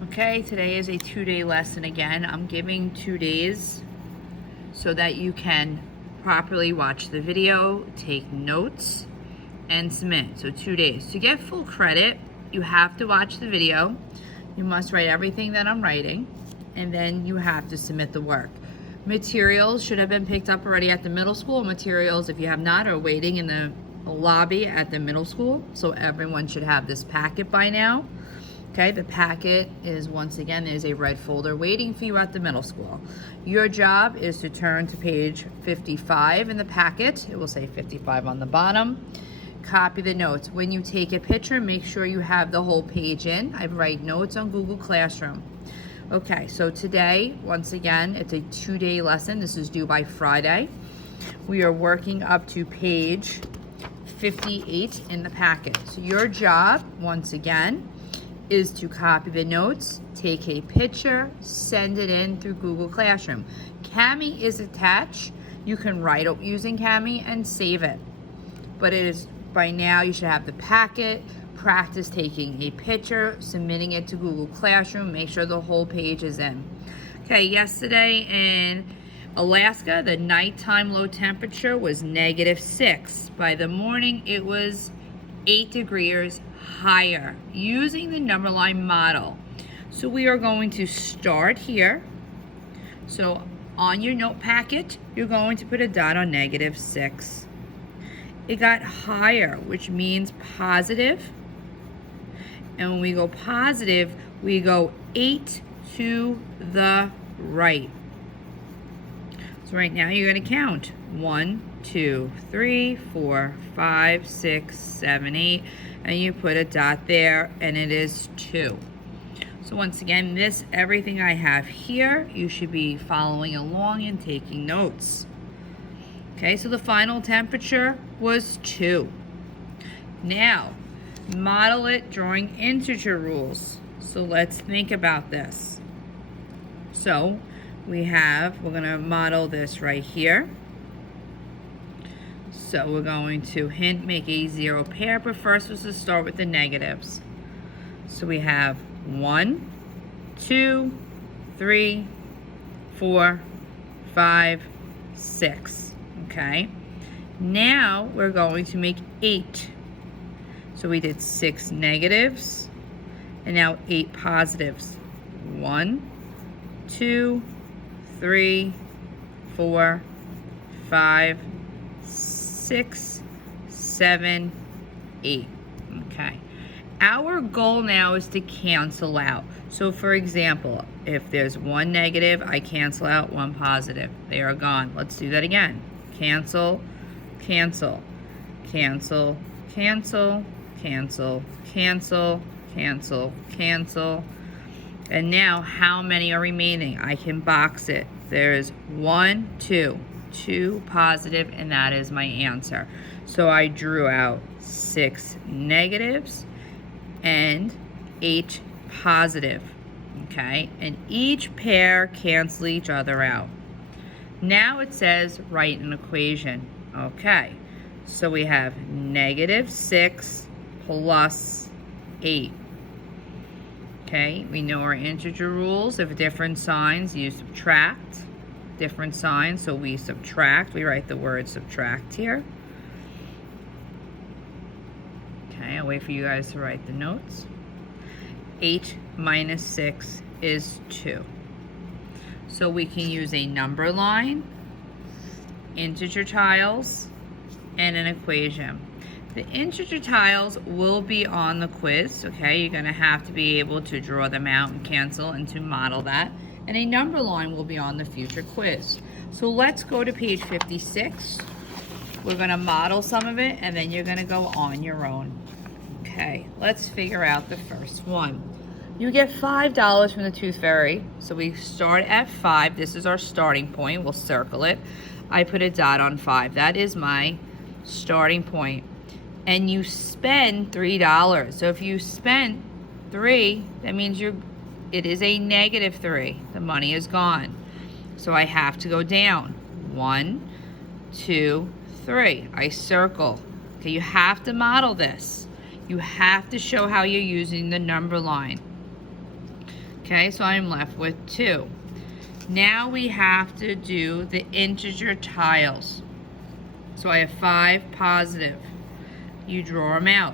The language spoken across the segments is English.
Okay, today is a 2-day lesson again. I'm giving 2 days so that you can properly watch the video, take notes, and submit. So 2 days. To get full credit, you have to watch the video. You must write everything that I'm writing, and then you have to submit the work. Materials should have been picked up already at the middle school. Materials, if you have not, are waiting in the lobby at the middle school. So everyone should have this packet by now. Okay, the packet is, once again, there's a red folder waiting for you at the middle school. Your job is to turn to page 55 in the packet. It will say 55 on the bottom. Copy the notes. When you take a picture, make sure you have the whole page in. I write notes on Google Classroom. Okay, so today, once again, it's a 2-day lesson. This is due by Friday. We are working up to page 58 in the packet. So your job, once again, is to copy the notes, take a picture, send it in through Google Classroom. Kami is attached. You can write it using Kami and save it. But it is, by now, you should have the packet. Practice taking a picture, submitting it to Google Classroom. Make sure the whole page is in. Okay, yesterday in Alaska, the nighttime low temperature was -6. By the morning, it was 8 degrees higher using the number line model. So we are going to start here. So on your note packet, you're going to put a dot on -6. It got higher, which means positive. And when we go positive, we go 8 to the right. So right now you're going to count 1, 2, 3, 4, 5, 6, 7, 8, and you put a dot there, and it is 2. So once again, this, everything I have here, you should be following along and taking notes. Okay, so the final temperature was 2. Now, model it drawing integer rules. So let's think about this. So we're gonna model this right here. So we're going to make a 0 pair, but first let's just start with the negatives. So we have 1, 2, 3, 4, 5, 6. Okay. Now we're going to make 8. So we did 6 negatives and now 8 positives. 1, 2, 3, 4, 5, 6, 7, 8. Okay. Our goal now is to cancel out. So for example, if there's 1 negative, I cancel out 1 positive. They are gone. Let's do that again. Cancel, cancel, cancel, cancel, cancel, cancel, cancel, cancel. And now how many are remaining? I can box it. There's 1, 2. 2 positive, and that is my answer. So I drew out 6 negatives and 8 positive. Okay, and each pair cancel each other out. Now it says write an equation. Okay, so we have -6 plus 8. Okay, we know our integer rules. If different signs, you subtract. Different signs, so we subtract. We write the word subtract here. Okay, I'll wait for you guys to write the notes. 8 minus 6 is 2. So we can use a number line, integer tiles, and an equation. The integer tiles will be on the quiz, okay? You're gonna have to be able to draw them out and cancel and to model that. And a number line will be on the future quiz. So let's go to page 56. We're gonna model some of it, and then you're gonna go on your own. Okay, let's figure out the first one. You get $5 from the Tooth Fairy. So we start at 5. This is our starting point. We'll circle it. I put a dot on 5. That is my starting point. And you spend $3. So if you spent 3, that means it is a -3. The money is gone. So I have to go down. 1, 2, 3. I circle. Okay, you have to model this. You have to show how you're using the number line. Okay, so I'm left with 2. Now we have to do the integer tiles. So I have 5 positive. You draw them out.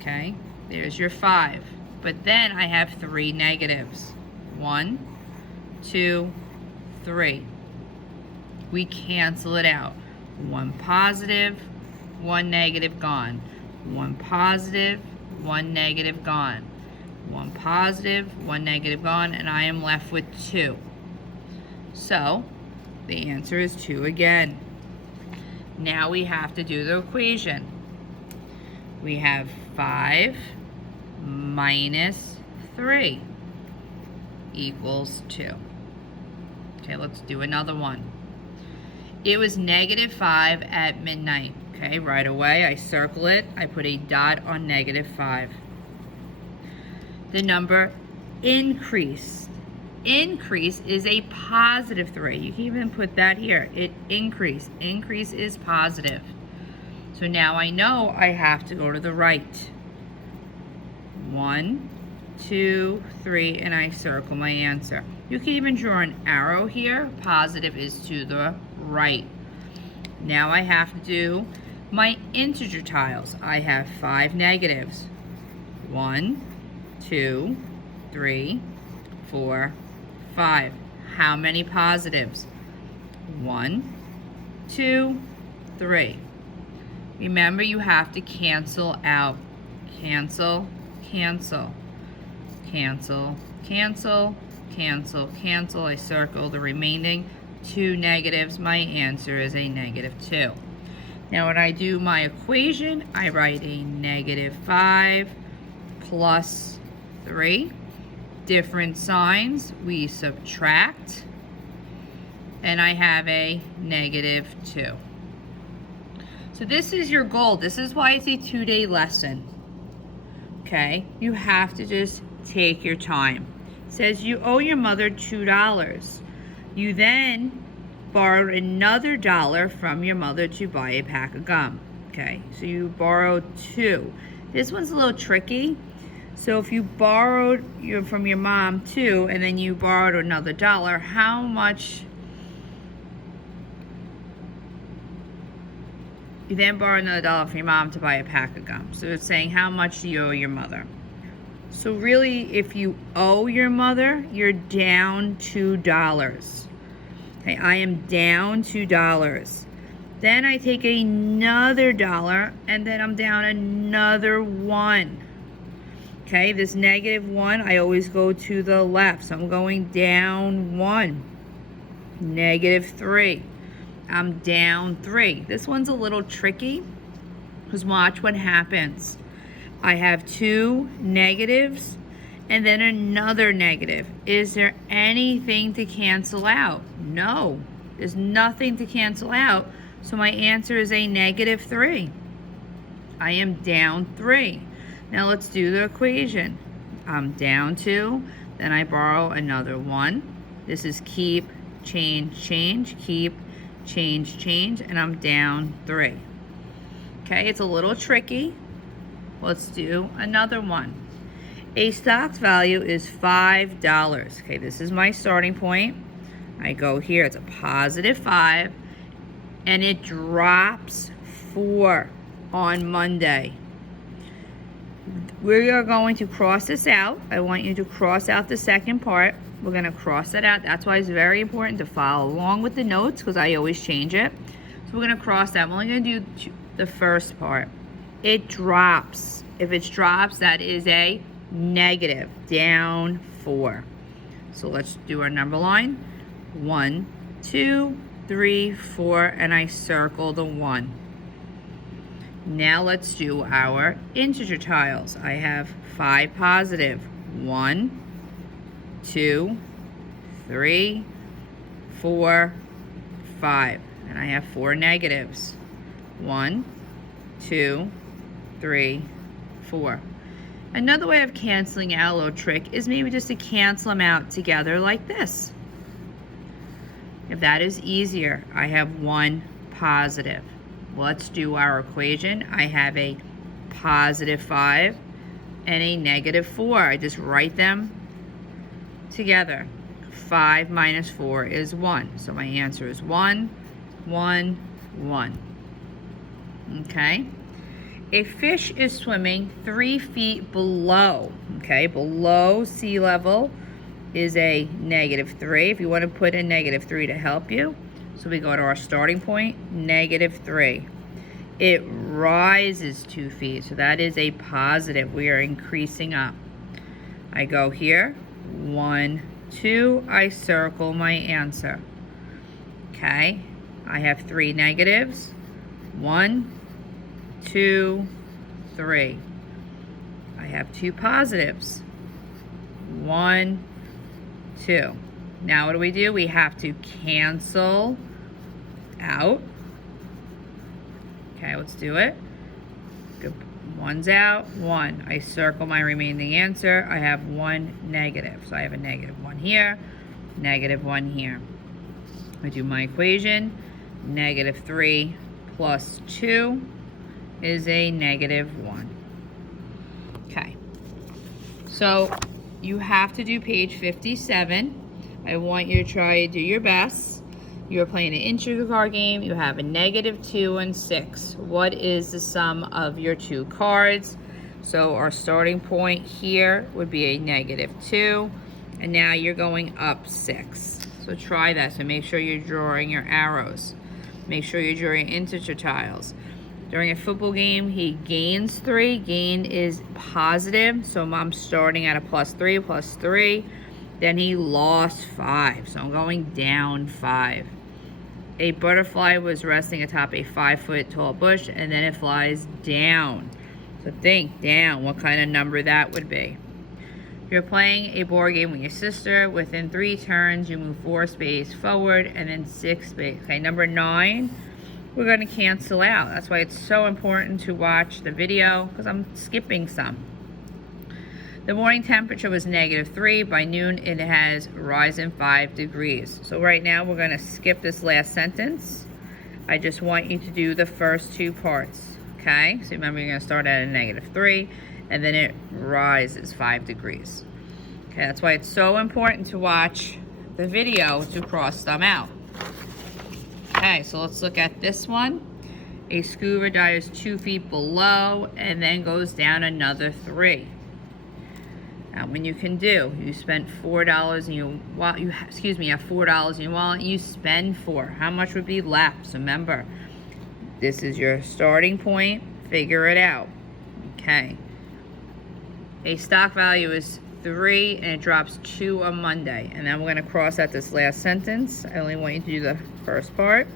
Okay, there's your 5. But then I have 3 negatives. 1, 2, 3. We cancel it out. 1 positive, 1 negative, gone. 1 positive, 1 negative, gone. 1 positive, 1 negative, gone, and I am left with 2. So the answer is 2 again. Now we have to do the equation. We have 5 minus 3 equals 2. Okay, let's do another one. It was -5 at midnight. Okay, right away I circle it. I put a dot on -5. The number increased. Increase is a positive 3. You can even put that here. It increased. Increase is positive. So now I know I have to go to the right. 1, 2, 3, and I circle my answer. You can even draw an arrow here. Positive is to the right. Now I have to do my integer tiles. I have 5 negatives. 1, 2, 3, 4, 5. How many positives? 1, 2, 3. Remember, you have to cancel out. Cancel, cancel, cancel, cancel, cancel, cancel. I circle the remaining 2 negatives. My answer is a -2. Now when I do my equation, I write a -5 plus 3. Different signs, we subtract, and I have a -2. So this is your goal. This is why it's a 2-day lesson. Okay, you have to just take your time. It says you owe your mother $2. You then borrowed another $1 from your mother to buy a pack of gum. Okay, so you borrowed 2. This one's a little tricky. So if you borrowed from your mom 2 and then you borrowed another $1, how much? You then borrowed another $1 from your mom to buy a pack of gum. So it's saying how much do you owe your mother? So really, if you owe your mother, you're down $2. Okay, I am down $2. Then I take another $1 and then I'm down another 1. Okay, this -1, I always go to the left. So I'm going down 1. -3. I'm down 3. This one's a little tricky because watch what happens. I have 2 negatives and then another negative. Is there anything to cancel out? No, there's nothing to cancel out. So my answer is a -3. I am down 3. Now let's do the equation. I'm down 2, then I borrow another 1. This is keep, change, change, keep, change, change, and I'm down 3. Okay, it's a little tricky. Let's do another one. A stock's value is $5. Okay, this is my starting point. I go here, it's a +5, and it drops 4 on Monday. We are going to cross this out. I want you to cross out the second part. We're going to cross it out. That's why it's very important to follow along with the notes because I always change it. So we're going to cross that. I'm only going to do the first part. It drops. If it drops, that is a negative, down 4. So let's do our number line. 1, 2, 3, 4, and I circle the 1. Now let's do our integer tiles. I have 5 positive. 1, 2, 3, 4, 5. And I have 4 negatives. 1, 2, 3, 4. Another way of canceling out, a little trick, is maybe just to cancel them out together like this. If that is easier, I have 1 positive. Let's do our equation. I have a +5 and a -4. I just write them together. 5 minus 4 is 1. So my answer is 1, 1, 1. Okay? A fish is swimming 3 feet below. Okay, below sea level is a -3. If you want to put a -3 to help you. So we go to our starting point, -3. It rises 2 feet. So that is a positive. We are increasing up. I go here, 1, 2. I circle my answer. Okay, I have 3 negatives. 1, 2, 3. I have 2 positives. 1, 2. Now what do? We have to cancel out. Okay, let's do it. Good. 1's out, 1. I circle my remaining answer. I have 1 negative. So I have a -1 here, -1 here. I do my equation. -3 plus 2 is a -1. Okay. So you have to do page 57. I want you to try to do your best. You're playing an intricate card game. You have a -2 and 6. What is the sum of your 2 cards? So our starting point here would be a -2. And now you're going up 6. So try that. So make sure you're drawing your arrows. Make sure you're drawing integer tiles. During a football game, he gains 3. Gain is positive. So I'm starting at a +3. Then he lost 5. So I'm going down 5. A butterfly was resting atop a 5-foot tall bush, and then it flies down. So think down what kind of number that would be. You're playing a board game with your sister. Within 3 turns, you move 4 spaces forward and then 6 spaces. Okay, number 9, we're going to cancel out. That's why it's so important to watch the video, because I'm skipping some. The morning temperature was -3. By noon, it has risen 5 degrees. So right now, we're going to skip this last sentence. I just want you to do the first 2 parts, okay? So remember, you're going to start at a -3, and then it rises 5 degrees. Okay, that's why it's so important to watch the video to cross them out. Okay, so let's look at this one. A scuba dives 2 feet below, and then goes down another 3. Now, when you can do, you spent $4 in your wallet, you have $4 in your wallet, you spend 4. How much would be left? So remember, this is your starting point. Figure it out. Okay. A stock value is 3 and it drops 2 on Monday. And then we're going to cross out this last sentence. I only want you to do the first part.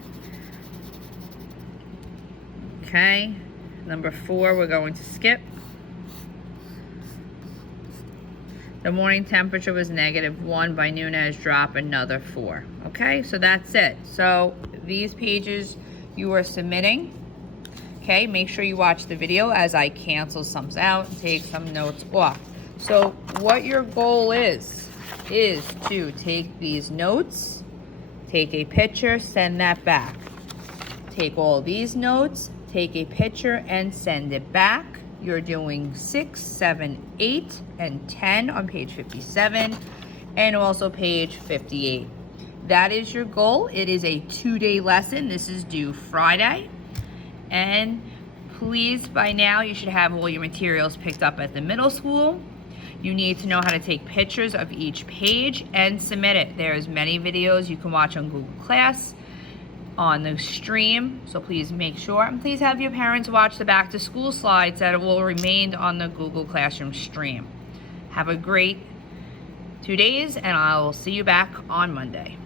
Okay. Number 4, we're going to skip. The morning temperature was -1. By noon, it has dropped another 4. Okay, so that's it. So these pages you are submitting. Okay, make sure you watch the video as I cancel some out and take some notes off. So what your goal is to take these notes, take a picture, send that back. Take all these notes, take a picture, and send it back. You're doing 6, 7, 8, and 10 on page 57, and also page 58. That is your goal. It is a 2-day lesson. This is due Friday. And please, by now, you should have all your materials picked up at the middle school. You need to know how to take pictures of each page and submit it. There's many videos you can watch on Google Class, on the stream, so please make sure, and please have your parents watch the back to school slides that will remain on the Google Classroom stream. Have a great 2 days, and I will see you back on Monday.